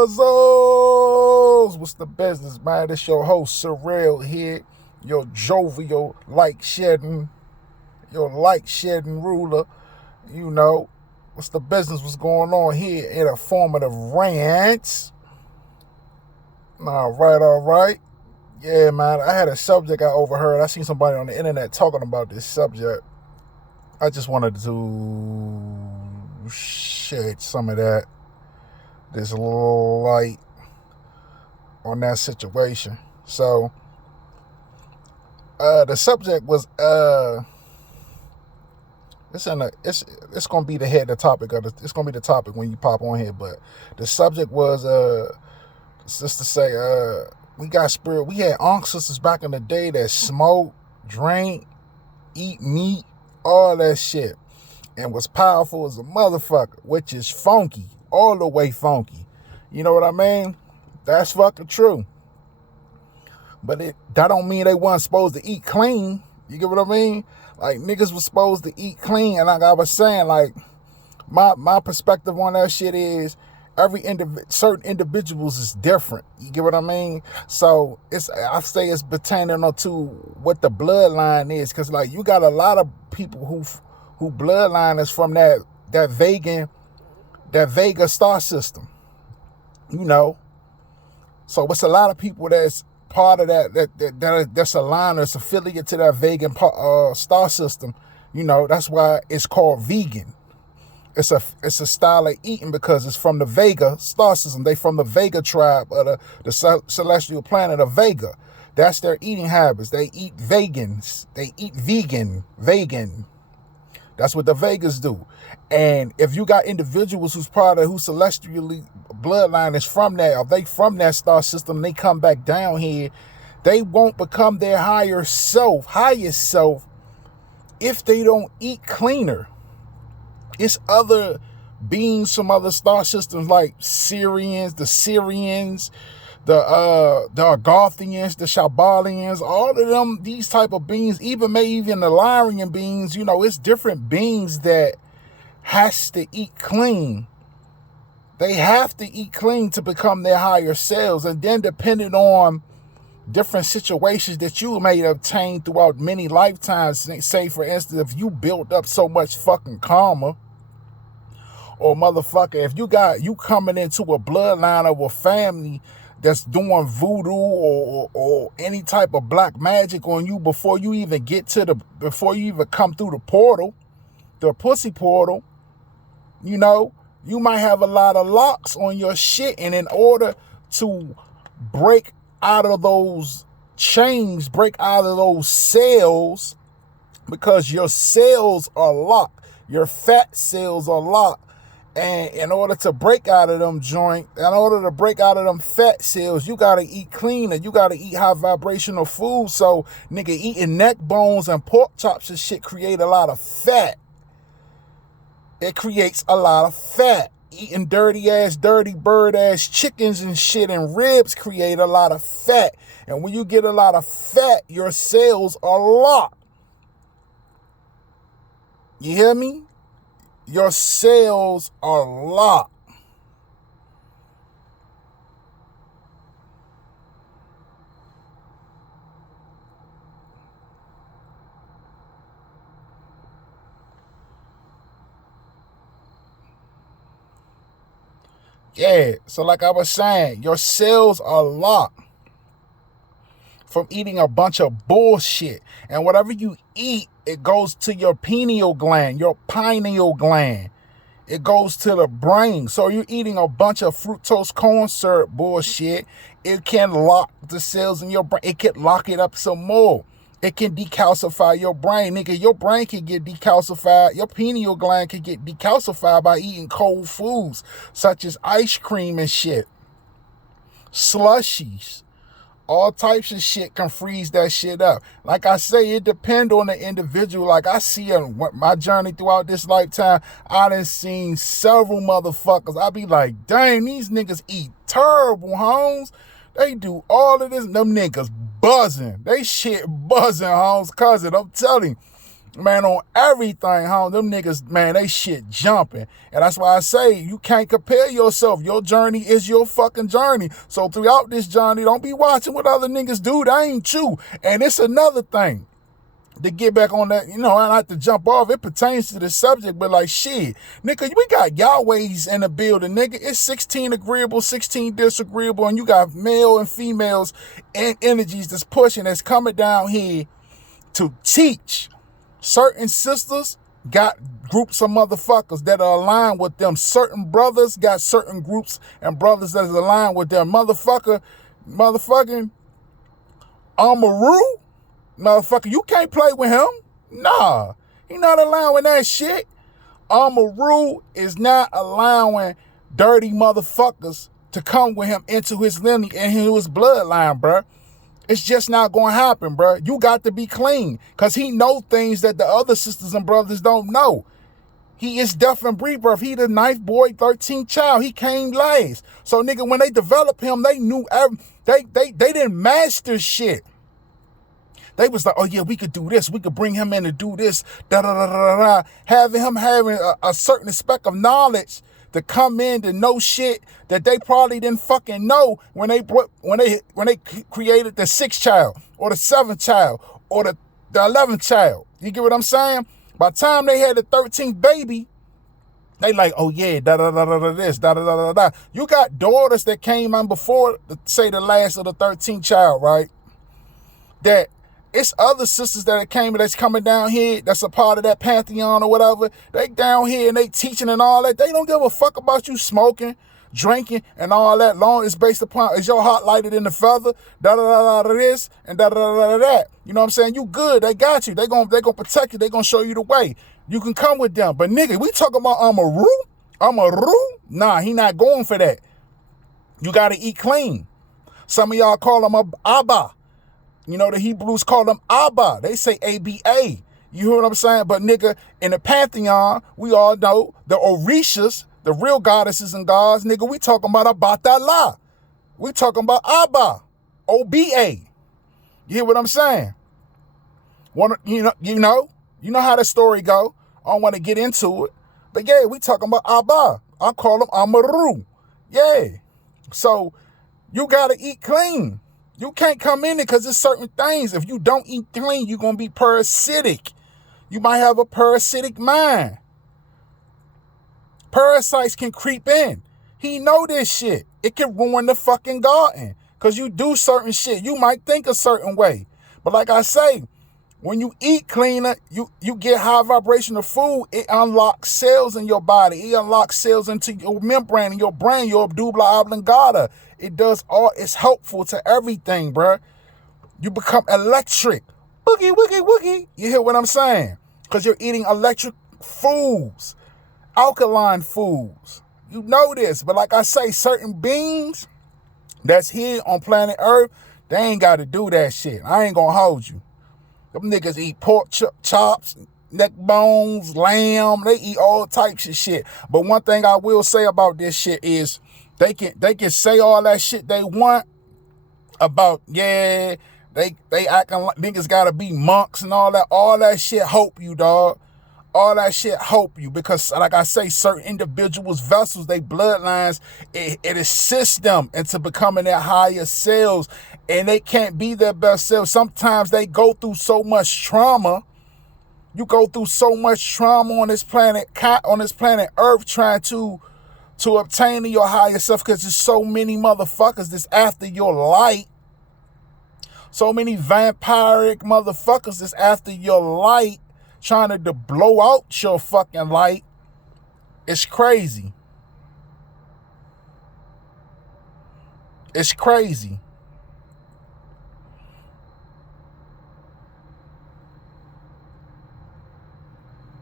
Nuggazos! What's the business, man? This your host, Surreal here. Your jovial, light-shedding ruler. You know, what's the business? What's going on here? Informative rants. All right. Yeah, man, I had a subject I overheard. I seen somebody on the internet talking about this subject. I just wanted to shed some of that. There's a little light on that situation. So, the subject was it's gonna be the topic it's gonna be the topic when you pop on here. But the subject was just to say we had ancestors back in the day that smoked, drank, eat meat, all that shit, and was powerful as a motherfucker, which is funky. All the way funky. You know what I mean? That's fucking true. But that don't mean they wasn't supposed to eat clean. You get what I mean? Like, niggas was supposed to eat clean. And like I was saying, like, my perspective on that shit is certain individuals is different. You get what I mean? So I say it's pertaining to what the bloodline is. Cause like, you got a lot of people who bloodline is from that Vega star system, you know. So it's a lot of people that's part of that's aligned, that's affiliate to that vegan star system. You know, that's why it's called vegan. It's a style of eating because it's from the Vega star system. They from the Vega tribe of the celestial planet of Vega. That's their eating habits. They eat vegans. They eat vegan. That's what the Vegas do. And if you got individuals who's celestially bloodline is from that, or they from that star system, and they come back down here, they won't become their highest self, if they don't eat cleaner. It's other beings from other star systems like the Syrians, the Argothians, the Shabalians, all of them, these type of beings, even the Lyrian beings, you know, it's different beings that has to eat clean. They have to eat clean to become their higher selves. And then depending on different situations that you may obtain throughout many lifetimes, say for instance, if you built up so much fucking karma, or motherfucker, if you coming into a bloodline of a family that's doing voodoo or any type of black magic on you before you even come through the portal, the pussy portal, you know, you might have a lot of locks on your shit. And in order to break out of those chains, break out of those cells, because your cells are locked, your fat cells are locked. And in order to break out of them fat cells, you gotta eat cleaner. You gotta eat high vibrational food. So, nigga, eating neck bones and pork chops and shit create a lot of fat. It creates a lot of fat. Eating dirty bird ass chickens and shit and ribs create a lot of fat. And when you get a lot of fat, your cells are locked. You hear me? Your cells are locked. Yeah, so like I was saying, your cells are locked from eating a bunch of bullshit. And whatever you eat, it goes to your pineal gland. It goes to the brain. So you're eating a bunch of fructose corn syrup bullshit. It can lock the cells in your brain. It can lock it up some more. It can decalcify your brain. Nigga, your brain can get decalcified. Your pineal gland can get decalcified by eating cold foods, such as ice cream and shit. Slushies. All types of shit can freeze that shit up. Like I say, it depends on the individual. Like I see in my journey throughout this lifetime, I done seen several motherfuckers. I be like, dang, these niggas eat terrible, homes. They do all of this. Them niggas buzzing. They shit buzzing, homes. Cousin, I'm telling you. Man, on everything, huh? Them niggas, man, they shit jumping. And that's why I say you can't compare yourself. Your journey is your fucking journey. So throughout this journey, don't be watching what other niggas do. That ain't you. And it's another thing. To get back on that, and not to jump off, it pertains to the subject, but like shit, nigga, we got Yahwehs in the building, nigga. It's 16 agreeable, 16 disagreeable, and you got male and females and energies that's pushing, that's coming down here to teach. Certain sisters got groups of motherfuckers that are aligned with them. Certain brothers got certain groups and brothers that's aligned with them. Motherfucking Amaru. Motherfucker, you can't play with him. Nah, he not allowing that shit. Amaru is not allowing dirty motherfuckers to come with him into his lineage and his bloodline, bruh. It's just not going to happen, bruh. You got to be clean because he know things that the other sisters and brothers don't know. He is deaf and rebirth. He the 9th boy, 13th child. He came last. So, nigga, when they developed him, they knew, they didn't master shit. They was like, oh yeah, we could do this. We could bring him in to do this. Having him having a certain spec of knowledge to come in to know shit that they probably didn't fucking know when they created the 6th child or the 7th child or the 11th child. You get what I'm saying? By the time they had the 13th baby, they like, oh yeah, this, You got daughters that came on before, say the last of the 13th child, right? That it's other sisters that came that's coming down here that's a part of that pantheon or whatever. They down here and they teaching and all that. They don't give a fuck about you smoking, drinking, and all that. Long it's based upon, is your heart lighted in the feather? This and that. You know what I'm saying? You good. They got you. They gonna protect you. They gonna show you the way. You can come with them. But nigga, we talking about Amaru? Nah, he not going for that. You gotta eat clean. Some of y'all call him Abba. You know, the Hebrews call them Abba. They say A-B-A. You hear what I'm saying? But nigga, in the pantheon, we all know the Orishas, the real goddesses and gods, nigga, we talking about Abatala. We talking about Abba. O-B-A. You hear what I'm saying? You know how the story go. I don't want to get into it. But yeah, we talking about Abba. I call them Amaru. Yeah. So you got to eat clean. You can't come in there because there's certain things. If you don't eat clean, you're going to be parasitic. You might have a parasitic mind. Parasites can creep in. He know this shit. It can ruin the fucking garden because you do certain shit. You might think a certain way. But like I say, when you eat cleaner, you get high vibrational food, it unlocks cells in your body. It unlocks cells into your membrane, in your brain, your medulla oblongata. It does all, it's helpful to everything, bruh. You become electric. Boogie, woogie, woogie. You hear what I'm saying? Because you're eating electric foods, alkaline foods. You know this, but like I say, certain beings that's here on planet Earth, they ain't got to do that shit. I ain't gonna hold you. Them niggas eat pork chops, neck bones, lamb. They eat all types of shit. But one thing I will say about this shit is they can say all that shit they want about, yeah, they acting like niggas gotta be monks and all that. All that shit help you, dog. All that shit help you because, like I say, certain individuals, vessels, they bloodlines, it assists them into becoming their higher selves, and they can't be their best selves. Sometimes they go through so much trauma. You go through so much trauma on this planet Earth, trying to obtain your higher self, because there's so many motherfuckers that's after your light. So many vampiric motherfuckers that's after your light, trying to blow out your fucking light. It's crazy. It's crazy.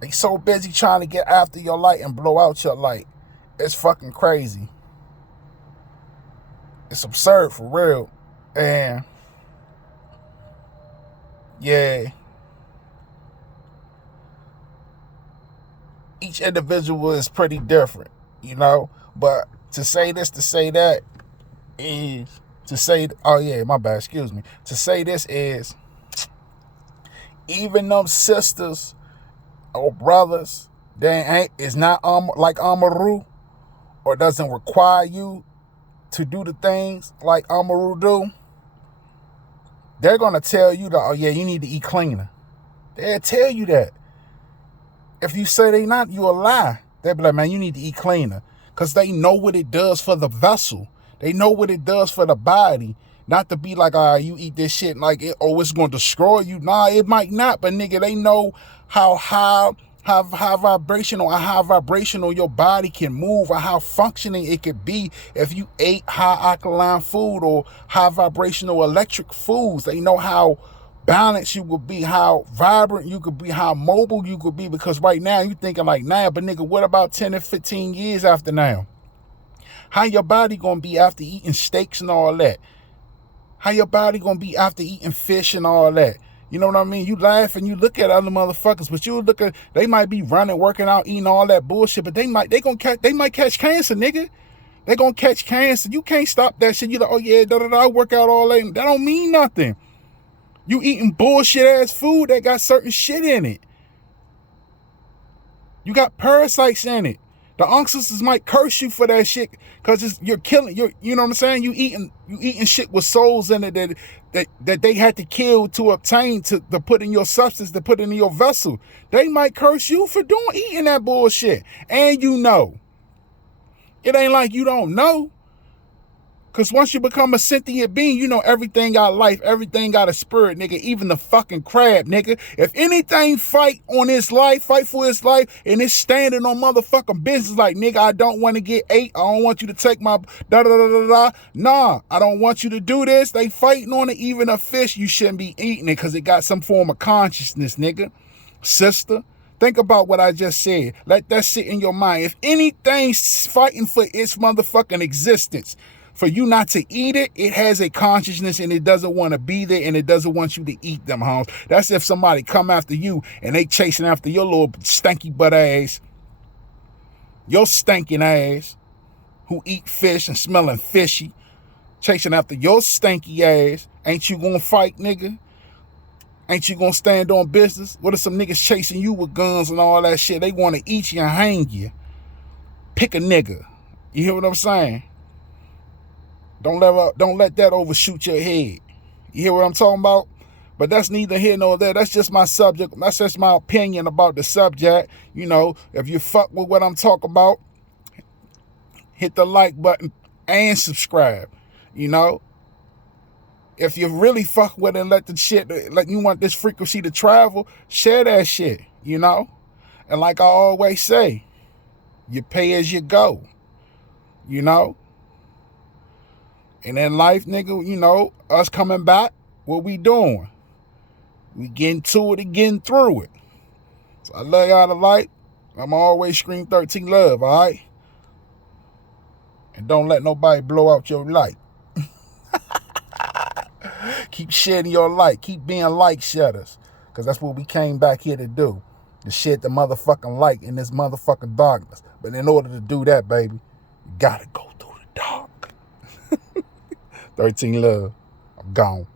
They so busy trying to get after your light and blow out your light. It's fucking crazy. It's absurd for real. And yeah, each individual is pretty different, you know. But to say this, to say that is to say, oh yeah, my bad, excuse me. To say this is Even them sisters or brothers that is not like Amaru, or doesn't require you to do the things like Amaru do, they're going to tell you that, oh yeah, you need to eat cleaner. They'll tell you that. If you say they not, you a lie. They'll be like, man, you need to eat cleaner. Because they know what it does for the vessel. They know what it does for the body. Not to be like, you eat this shit like, it's going to destroy you. Nah, it might not. But nigga, they know how high vibrational your body can move, or how functioning it could be if you ate high alkaline food or high vibrational electric foods. They know how balanced you could be, how vibrant you could be, how mobile you could be. Because right now you thinking like, nah, but nigga, what about 10 and 15 years after now? How your body gonna be after eating steaks and all that? How your body gonna be after eating fish and all that? You know what I mean? You laugh and you look at other motherfuckers, but you look at, they might be running, working out, eating all that bullshit, but they might catch cancer, nigga. They gonna catch cancer. You can't stop that shit. You like, oh yeah, I work out all that. That don't mean nothing. You eating bullshit ass food that got certain shit in it. You got parasites in it. The ancestors might curse you for that shit because you're killing. You know what I'm saying? You eating shit with souls in it that they had to kill to obtain to put in your substance, to put in your vessel. They might curse you for eating that bullshit. And you know. It ain't like you don't know. Because once you become a sentient being, you know everything got life, everything got a spirit, nigga, even the fucking crab, nigga. If anything fight for its life, and it's standing on motherfucking business like, nigga, I don't want to get ate, I don't want you to take my da-da-da-da-da. Nah, I don't want you to do this. They fighting on it. Even a fish, you shouldn't be eating it because it got some form of consciousness, nigga. Sister, think about what I just said. Let that sit in your mind. If anything's fighting for its motherfucking existence, for you not to eat it, it has a consciousness and it doesn't want to be there and it doesn't want you to eat them, homes. That's if somebody come after you and they chasing after your little stanky butt ass, your stinking ass, who eat fish and smelling fishy, chasing after your stanky ass. Ain't you gonna fight, nigga? Ain't you gonna stand on business? What if some niggas chasing you with guns and all that shit? They want to eat you and hang you. Pick a nigga. You hear what I'm saying? Don't let that overshoot your head. You hear what I'm talking about? But that's neither here nor there. That's just my subject. That's just my opinion about the subject. You know, if you fuck with what I'm talking about, hit the like button and subscribe. You know, if you really fuck with it and let the shit, like you want this frequency to travel, share that shit, you know? And like I always say, you pay as you go, you know? And in life, nigga, you know, us coming back, what we doing? We getting to it and getting through it. So I love y'all to light. I'm always scream 13 love, all right? And don't let nobody blow out your light. Keep shedding your light. Keep being light shedders. Because that's what we came back here to do. To shed the motherfucking light in this motherfucking darkness. But in order to do that, baby, you gotta go through the dark. 13 love. I'm gone.